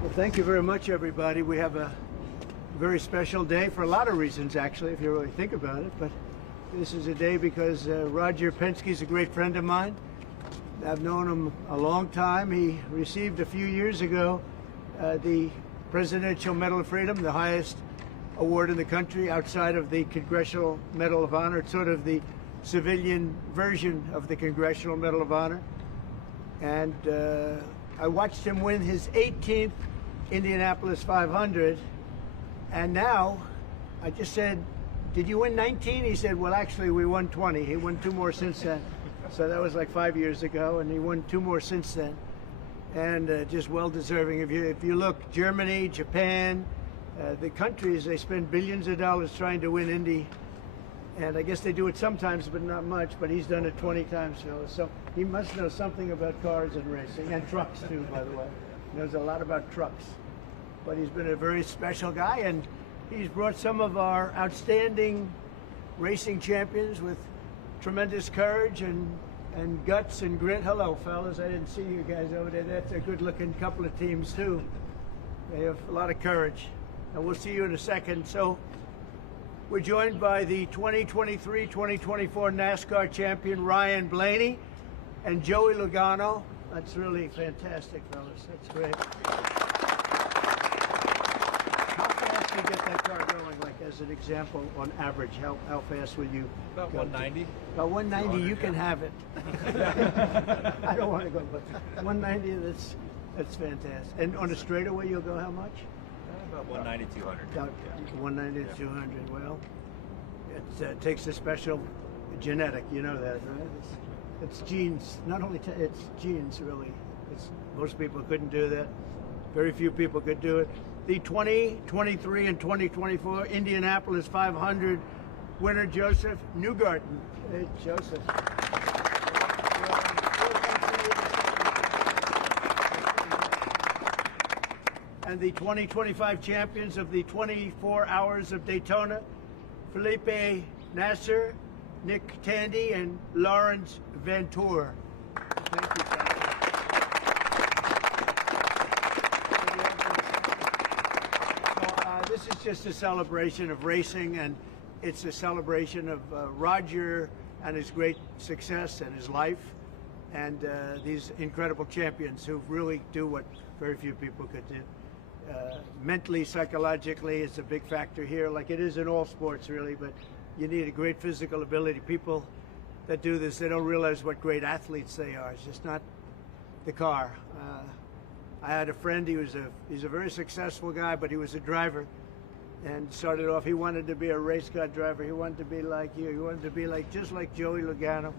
Well, thank you very much, everybody. We have a very special day for a lot of reasons, actually, if you really think about it. But this is a day because Roger Penske's a great friend of mine. I've known him a long time. He received a few years ago the Presidential Medal of Freedom, the highest award in the country outside of the Congressional Medal of Honor. It's sort of the civilian version of the Congressional Medal of Honor. And I watched him win his 18th Indianapolis 500. And now I just said, did you win 19? He said, well, actually, we won 20. He won 2 more since then. So that was like 5 years ago, and he won 2 more since then. And just well-deserving. If you look, Germany, Japan, the countries, they spend billions of dollars trying to win Indy. And I guess they do it sometimes, but not much. But he's done it 20 times, Phyllis. So he must know something about cars and racing, and trucks, too, by the way. He knows a lot about trucks. But he's been a very special guy, and he's brought some of our outstanding racing champions with tremendous courage and guts and grit. Hello, fellas. I didn't see you guys over there. That's a good-looking couple of teams, too. They have a lot of courage. And we'll see you in a second. So we're joined by the 2023-2024 NASCAR champion, Ryan Blaney, and Joey Logano. That's really fantastic, fellas. That's great. You get that car going, like as an example, on average, how fast will you About 190. About 190, you can have it. I don't want to go, but 190, that's fantastic. And on a straightaway, you'll go how much? About 190, 200. About 190 to 200. Well, it takes a special genetic, you know that, right? It's genes. Not only it's genes, really. Most people couldn't do that. Very few people could do it. The 2023 and 2024 Indianapolis 500 winner, Joseph Newgarden. Hey, Joseph. And the 2025 champions of the 24 Hours of Daytona, Felipe Nasser, Nick Tandy, and Lawrence Vantour. Thank you, guys. This is just a celebration of racing, and it's a celebration of Roger and his great success and his life, and these incredible champions who really do what very few people could do. Mentally, psychologically, it's a big factor here, like it is in all sports, really, but you need a great physical ability. People that do this, they don't realize what great athletes they are. It's just not the car. I had a friend, he's a very successful guy, but he was a driver. And started off, he wanted to be a race car driver. He wanted to be like you. He wanted to be just like Joey Logano.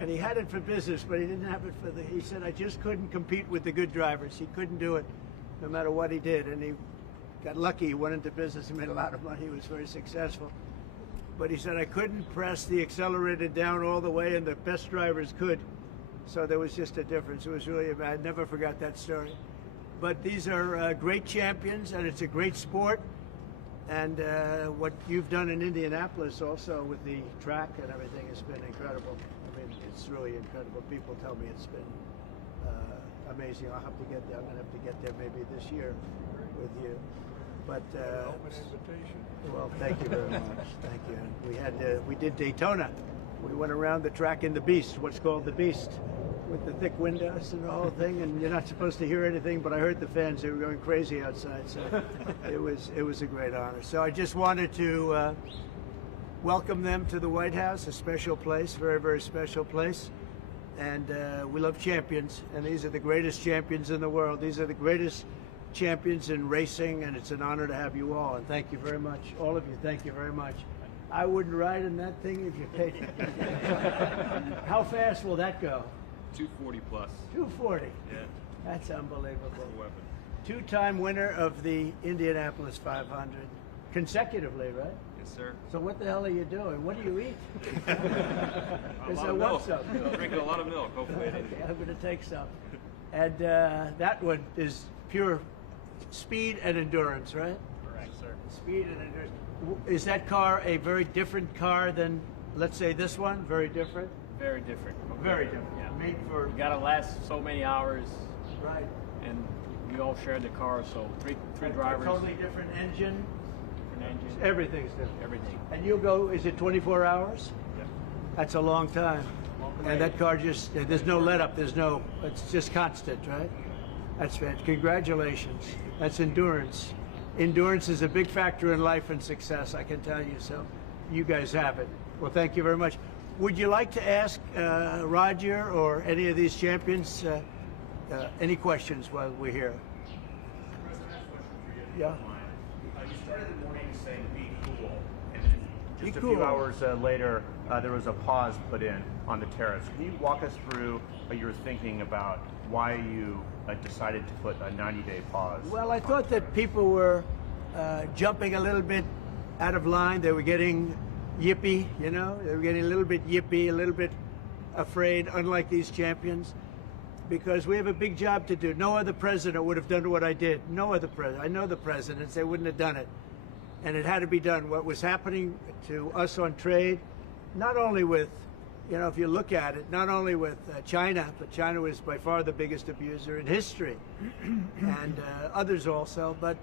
and he had it for business, but he didn't have it for he said, I just couldn't compete with the good drivers. He couldn't do it no matter what he did. And he got lucky. He went into business. He made a lot of money. He was very successful. But he said, I couldn't press the accelerator down all the way, and the best drivers could. So there was just a difference. It was really, I never forgot that story. But these are great champions, and it's a great sport. And what you've done in Indianapolis also with the track and everything has been incredible. I mean, it's really incredible. People tell me it's been amazing. I'll have to get there. I'm going to have to get there maybe this year with you. But open invitation. Well, thank you very much. Thank you. We did Daytona. We went around the track in the Beast, what's called the Beast, with the thick windows and the whole thing, and you're not supposed to hear anything, but I heard the fans, they were going crazy outside, so it was a great honor. So I just wanted to welcome them to the White House, a special place, very, very special place. And we love champions, and these are the greatest champions in the world. These are the greatest champions in racing, and it's an honor to have you all, and thank you very much. All of you, thank you very much. I wouldn't ride in that thing if you paid me. How fast will that go? 240 plus. 240. Yeah. That's unbelievable. That's a weapon. Two-time winner of the Indianapolis 500, consecutively, right? Yes, sir. So what the hell are you doing? What do you eat? A lot of milk. Drinking a lot of milk, hopefully. Okay, I'm going to take some. And that one is pure speed and endurance, right? Correct, sir. Speed and endurance. Is that car a very different car than, let's say, this one? Very different? Very different. Very different. Yeah. Made for... You gotta last so many hours, Right. and we all shared the car, so three drivers. Totally different engine. Different engine. Everything's different. Everything. And you'll go, is it 24 hours? Yeah. That's a long time. And that car just, there's no let up, it's just constant, right? That's fantastic. Congratulations. That's endurance. Endurance is a big factor in life and success, I can tell you. So you guys have it. Well, thank you very much. Would you like to ask Roger or any of these champions any questions while we're here? Yeah. You started the morning saying be cool, and then just a few hours later, there was a pause put in on the tariffs. Can you walk us through your thinking about why you decided to put a 90-day pause? Well, I thought that people were jumping a little bit out of line. They were getting yippy, you know? They were getting a little bit yippy, a little bit afraid, unlike these champions, because we have a big job to do. No other president would have done what I did. No other president. I know the presidents, they wouldn't have done it. And it had to be done. What was happening to us on trade, not only with, you know, if you look at it, not only with China, but China was by far the biggest abuser in history, and others also, but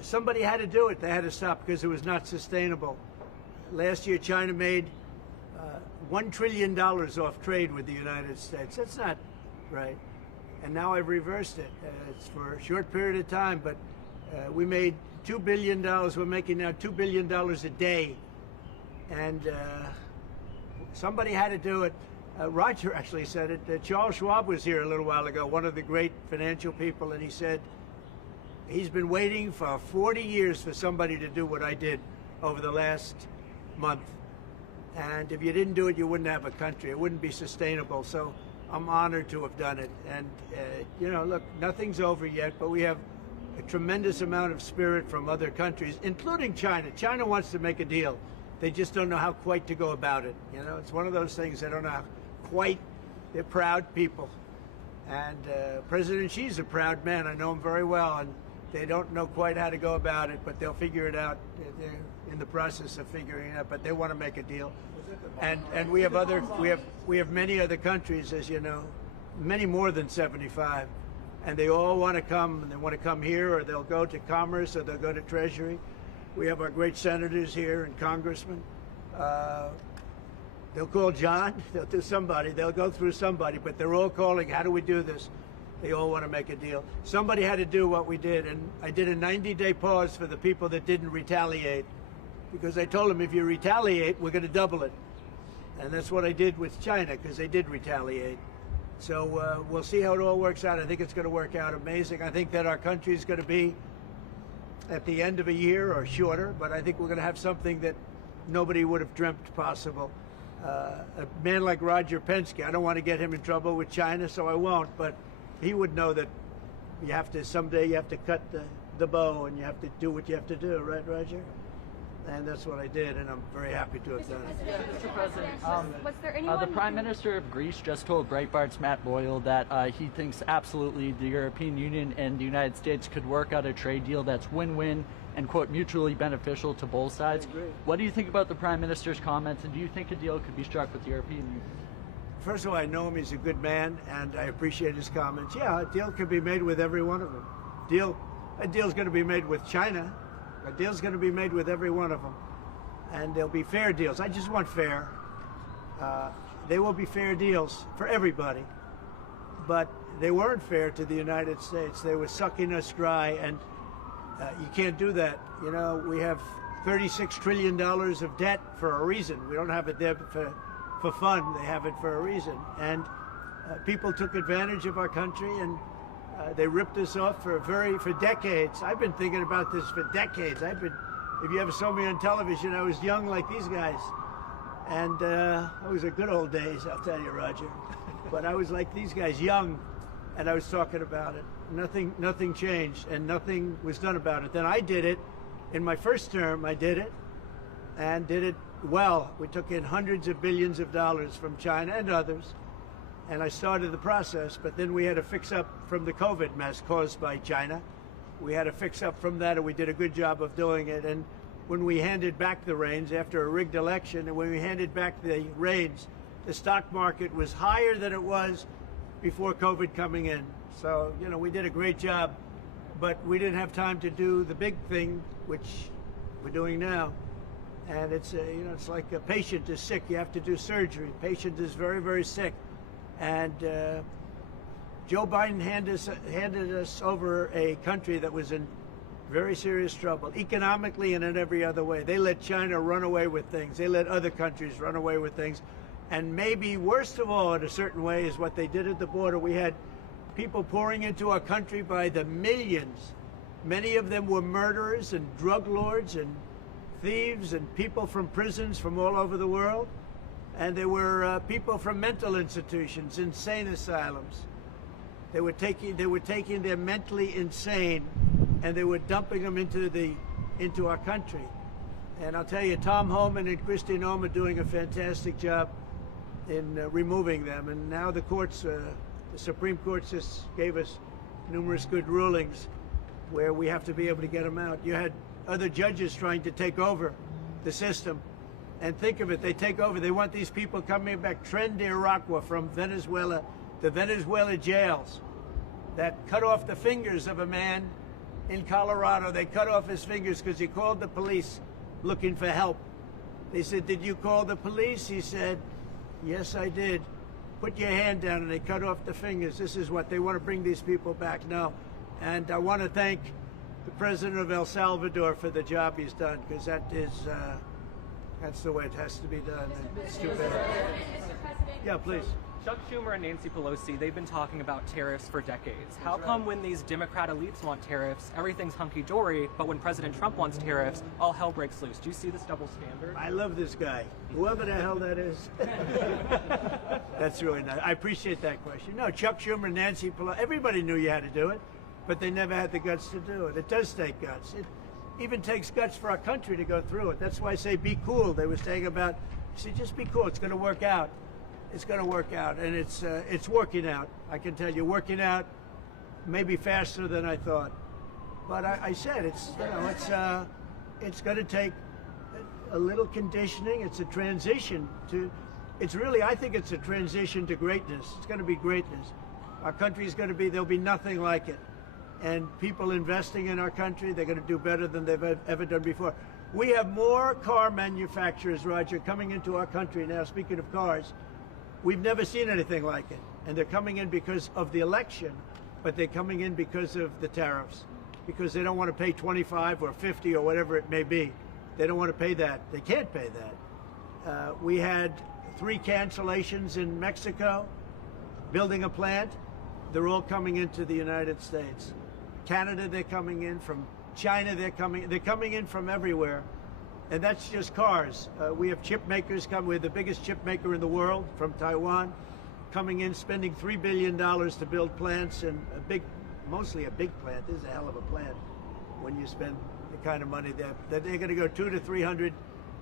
somebody had to do it. They had to stop because it was not sustainable. Last year, China made $1 trillion off trade with the United States. That's not right. And now I've reversed it. It's for a short period of time, but we made $2 billion. We're making now $2 billion a day. And somebody had to do it. Roger actually said it. Charles Schwab was here a little while ago, one of the great financial people, and he said he's been waiting for 40 years for somebody to do what I did over the last month. And if you didn't do it, you wouldn't have a country. It wouldn't be sustainable. So I'm honored to have done it. And, you know, look, nothing's over yet, but we have a tremendous amount of spirit from other countries, including China. China wants to make a deal. They just don't know how quite to go about it. You know, it's one of those things they don't know how quite. They're proud people. And President Xi's a proud man. I know him very well. And they don't know quite how to go about it, but they'll figure it out. They're in the process of figuring it out, but they want to make a deal. And we have many other countries, as you know, many more than 75, and they all want to come. And they want to come here, or they'll go to Commerce, or they'll go to Treasury. We have our great senators here and congressmen. They'll call John. They'll do somebody. They'll go through somebody, but they're all calling. How do we do this? They all want to make a deal. Somebody had to do what we did, and I did a 90-day pause for the people that didn't retaliate, because I told them if you retaliate, we're going to double it. And that's what I did with China, because they did retaliate. So we'll see how it all works out. I think it's going to work out amazing. I think that our country is going to be at the end of a year or shorter, but I think we're going to have something that nobody would have dreamt possible. A man like Roger Penske, I don't want to get him in trouble with China, so I won't, but he would know that you have to, someday you have to cut the bow and you have to do what you have to do, right, Roger? And that's what I did, and I'm very happy to have done it. Mr. President, was there anyone the Prime Minister of Greece just told Breitbart's Matt Boyle that he thinks absolutely the European Union and the United States could work out a trade deal that's win-win and, quote, mutually beneficial to both sides. What do you think about the Prime Minister's comments, and do you think a deal could be struck with the European Union? First of all, I know him. He's a good man, and I appreciate his comments. Yeah, a deal could be made with every one of them. A deal's going to be made with China. A deal's going to be made with every one of them. And there'll be fair deals. I just want fair. They will be fair deals for everybody. But they weren't fair to the United States. They were sucking us dry, and you can't do that. You know, we have $36 trillion of debt for a reason. We don't have it there for fun. They have it for a reason. And people took advantage of our country, and they ripped us off for decades. I've been thinking about this for decades. If you ever saw me on television, I was young like these guys. And it was a good old days, I'll tell you, Roger. But I was like these guys, young, and I was talking about it. Nothing changed, and nothing was done about it. Then I did it. In my first term, I did it, and did it well. We took in hundreds of billions of dollars from China and others, and I started the process, but then we had to fix up from the COVID mess caused by China. We had to fix up from that, and we did a good job of doing it. And when we handed back the reins after a rigged election, and when we handed back the reins, the stock market was higher than it was before COVID coming in. So, you know, we did a great job, but we didn't have time to do the big thing, which we're doing now. And it's, you know, it's like a patient is sick, you have to do surgery. Patient is very, very sick. And Joe Biden handed us over a country that was in very serious trouble, economically and in every other way. They let China run away with things. They let other countries run away with things. And maybe worst of all, in a certain way, is what they did at the border. We had people pouring into our country by the millions. Many of them were murderers and drug lords and thieves and people from prisons from all over the world. And there were people from mental institutions, insane asylums. They were taking their mentally insane and they were dumping them into our country. And I'll tell you, Tom Homan and Kristi Noem are doing a fantastic job in removing them. And now the courts, the Supreme Court just gave us numerous good rulings where we have to be able to get them out. You had other judges trying to take over the system. And think of it, they take over, they want these people coming back. Tren de Aragua from Venezuela, the Venezuela jails that cut off the fingers of a man in Colorado. They cut off his fingers because he called the police looking for help. They said, "Did you call the police?" He said, "Yes, I did." "Put your hand down," and they cut off the fingers. This is what they want to bring these people back now. And I want to thank the president of El Salvador for the job he's done, because that is, that's the way it has to be done. And it's too bad. Yeah, please. Chuck Schumer and Nancy Pelosi, they've been talking about tariffs for decades. How come when these Democrat elites want tariffs, everything's hunky-dory, but when President Trump wants tariffs, all hell breaks loose? Do you see this double standard? I love this guy, whoever the hell that is. That's really nice. I appreciate that question. No, Chuck Schumer, Nancy Pelosi, everybody knew you had to do it, but they never had the guts to do it. It does take guts. It even takes guts for our country to go through it. That's why I say be cool. They were saying about, I said, just be cool. It's going to work out. It's going to work out, and it's working out. I can tell you, working out maybe faster than I thought. But I said it's, you know, it's going to take a little conditioning. It's a transition to, it's really, I think it's a transition to greatness. It's going to be greatness. Our country is going to be, there'll be nothing like it. And people investing in our country, they're going to do better than they've ever done before. We have more car manufacturers, Roger, coming into our country now, speaking of cars. We've never seen anything like it. And they're coming in because of the election, but they're coming in because of the tariffs, because they don't want to pay 25 or 50 or whatever it may be. They don't want to pay that. They can't pay that. We had 3 cancellations in Mexico, building a plant. They're all coming into the United States. Canada, they're coming in. From China, they're coming in from everywhere. And that's just cars. We have chip makers coming. We're the biggest chip maker in the world, from Taiwan, coming in, spending $3 billion to build plants, and mostly a big plant. This is a hell of a plant when you spend the kind of money that they're going to go $200 to $300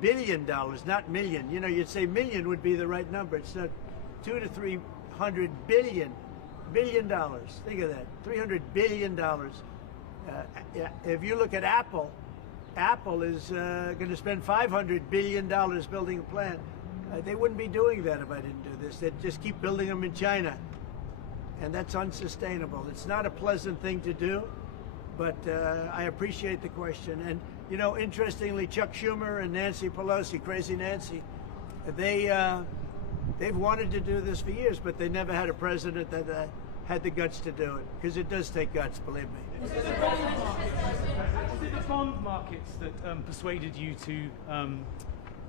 billion, not million. You know, you'd say million would be the right number. It's not. $200 to $300 billion. Think of that, $300 billion. If you look at Apple, Apple is going to spend $500 billion building a plant. They wouldn't be doing that if I didn't do this. They'd just keep building them in China. And that's unsustainable. It's not a pleasant thing to do, but I appreciate the question. And, you know, interestingly, Chuck Schumer and Nancy Pelosi, Crazy Nancy, they've wanted to do this for years, but they never had a president that had the guts to do it, because it does take guts, believe me. Was it the bond markets that persuaded you to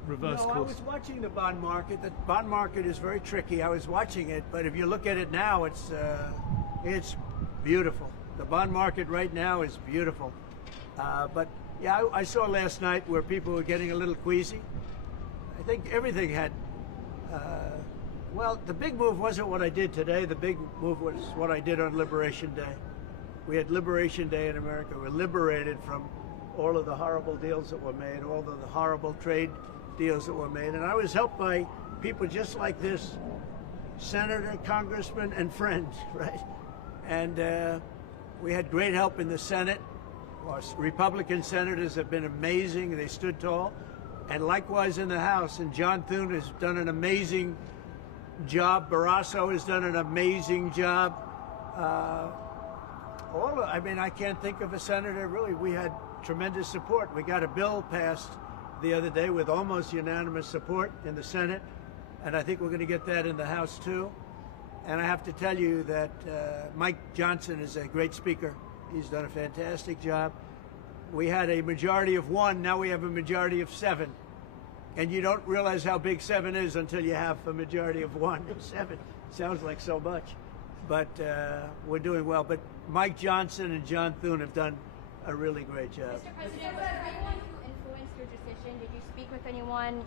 reverse course? I was watching the bond market. The bond market is very tricky. I was watching it, but if you look at it now, it's beautiful. The bond market right now is beautiful. But yeah, I saw last night where people were getting a little queasy. I think everything had. Well, the big move wasn't what I did today. The big move was what I did on Liberation Day. We had Liberation Day in America. We're liberated from all of the horrible deals that were made, all of the horrible trade deals that were made. And I was helped by people just like this, senator, congressman, and friends, right? And we had great help in the Senate. Our Republican senators have been amazing. They stood tall. And likewise in the House. And John Thune has done an amazing job. Barrasso has done an amazing job. I mean, I can't think of a senator really. We had tremendous support. We got a bill passed the other day with almost unanimous support in the Senate, and I think we're going to get that in the House too. And I have to tell you that Mike Johnson is a great speaker. He's done a fantastic job. We had a majority of 1, now we have a majority of 7. And you don't realize how big 7 is until you have a majority of 1. 7 sounds like so much. But we're doing well. But Mike Johnson and John Thune have done a really great job. Mr. President, was there anyone who influenced your decision? Did you speak with anyone,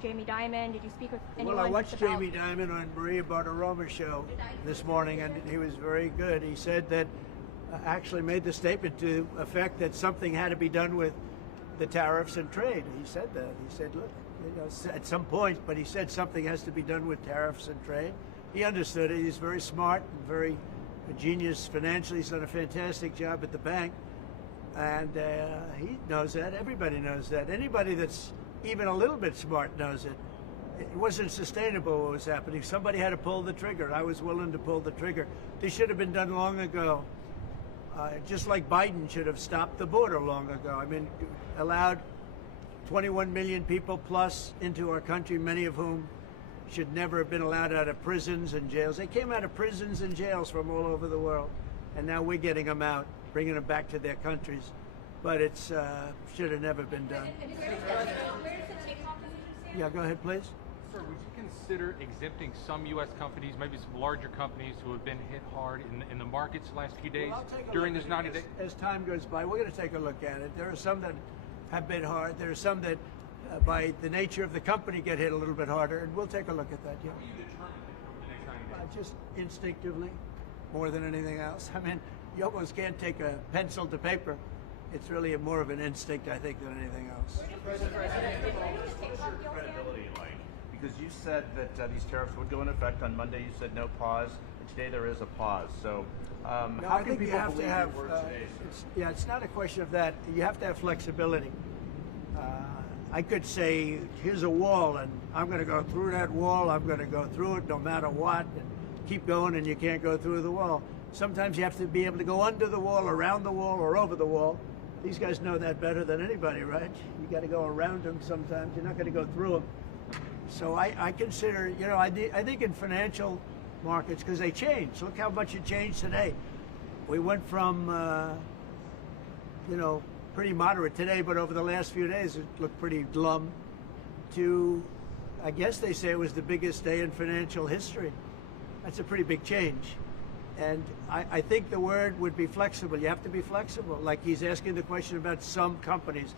Jamie Dimon? Did you speak with anyone? Well, I watched Jamie Dimon on Maria Bartiromo's show this morning, and he was very good. He said that, actually made the statement to effect that something had to be done with the tariffs and trade. He said that. He said, look, at some point, but he said something has to be done with tariffs and trade. He understood it. He's very smart and very a genius financially. He's done a fantastic job at the bank. And he knows that. Everybody knows that. Anybody that's even a little bit smart knows it. It wasn't sustainable what was happening. Somebody had to pull the trigger. I was willing to pull the trigger. This should have been done long ago. Just like Biden should have stopped the border long ago. I mean, allowed 21 million people plus into our country, many of whom should never have been allowed out of prisons and jails. They came out of prisons and jails from all over the world. And now we're getting them out, bringing them back to their countries. But it's should have never been done. Yeah, go ahead, please. Sir, would you consider exempting some U.S. companies, maybe some larger companies who have been hit hard in the markets the last few days during this 90 days? As time goes by, we're going to take a look at it. There are some that have been hard. There are some that, by the nature of the company, get hit a little bit harder, and we'll take a look at that. Yeah. How do you determine the next 90 days? Just instinctively, more than anything else. I mean, you almost can't take a pencil to paper. It's really more of an instinct, I think, than anything else. What's your credibility like? Because you said that these tariffs would go into effect on Monday. You said no pause. Today there is a pause. So No, how I can think people you have believe to have. your word today? It's not a question of that. You have to have flexibility. I could say, here's a wall, and I'm going to go through that wall. I'm going to go through it no matter what, and keep going, and you can't go through the wall. Sometimes you have to be able to go under the wall, around the wall, or over the wall. These guys know that better than anybody, right? You got to go around them sometimes. You're not going to go through them. So I consider, I think in financial markets, because they change. Look how much it changed today. We went from, pretty moderate today, but over the last few days it looked pretty glum, to, I guess they say it was the biggest day in financial history. That's a pretty big change. And I think the word would be flexible. You have to be flexible. Like he's asking the question about some companies.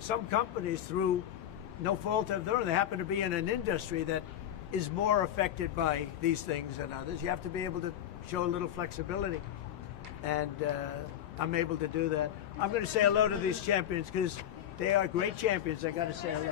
Some companies, through no fault of their own, they happen to be in an industry that is more affected by these things than others. You have to be able to show a little flexibility. And I'm able to do that. I'm going to say hello to these champions because they are great champions. I got to say hello.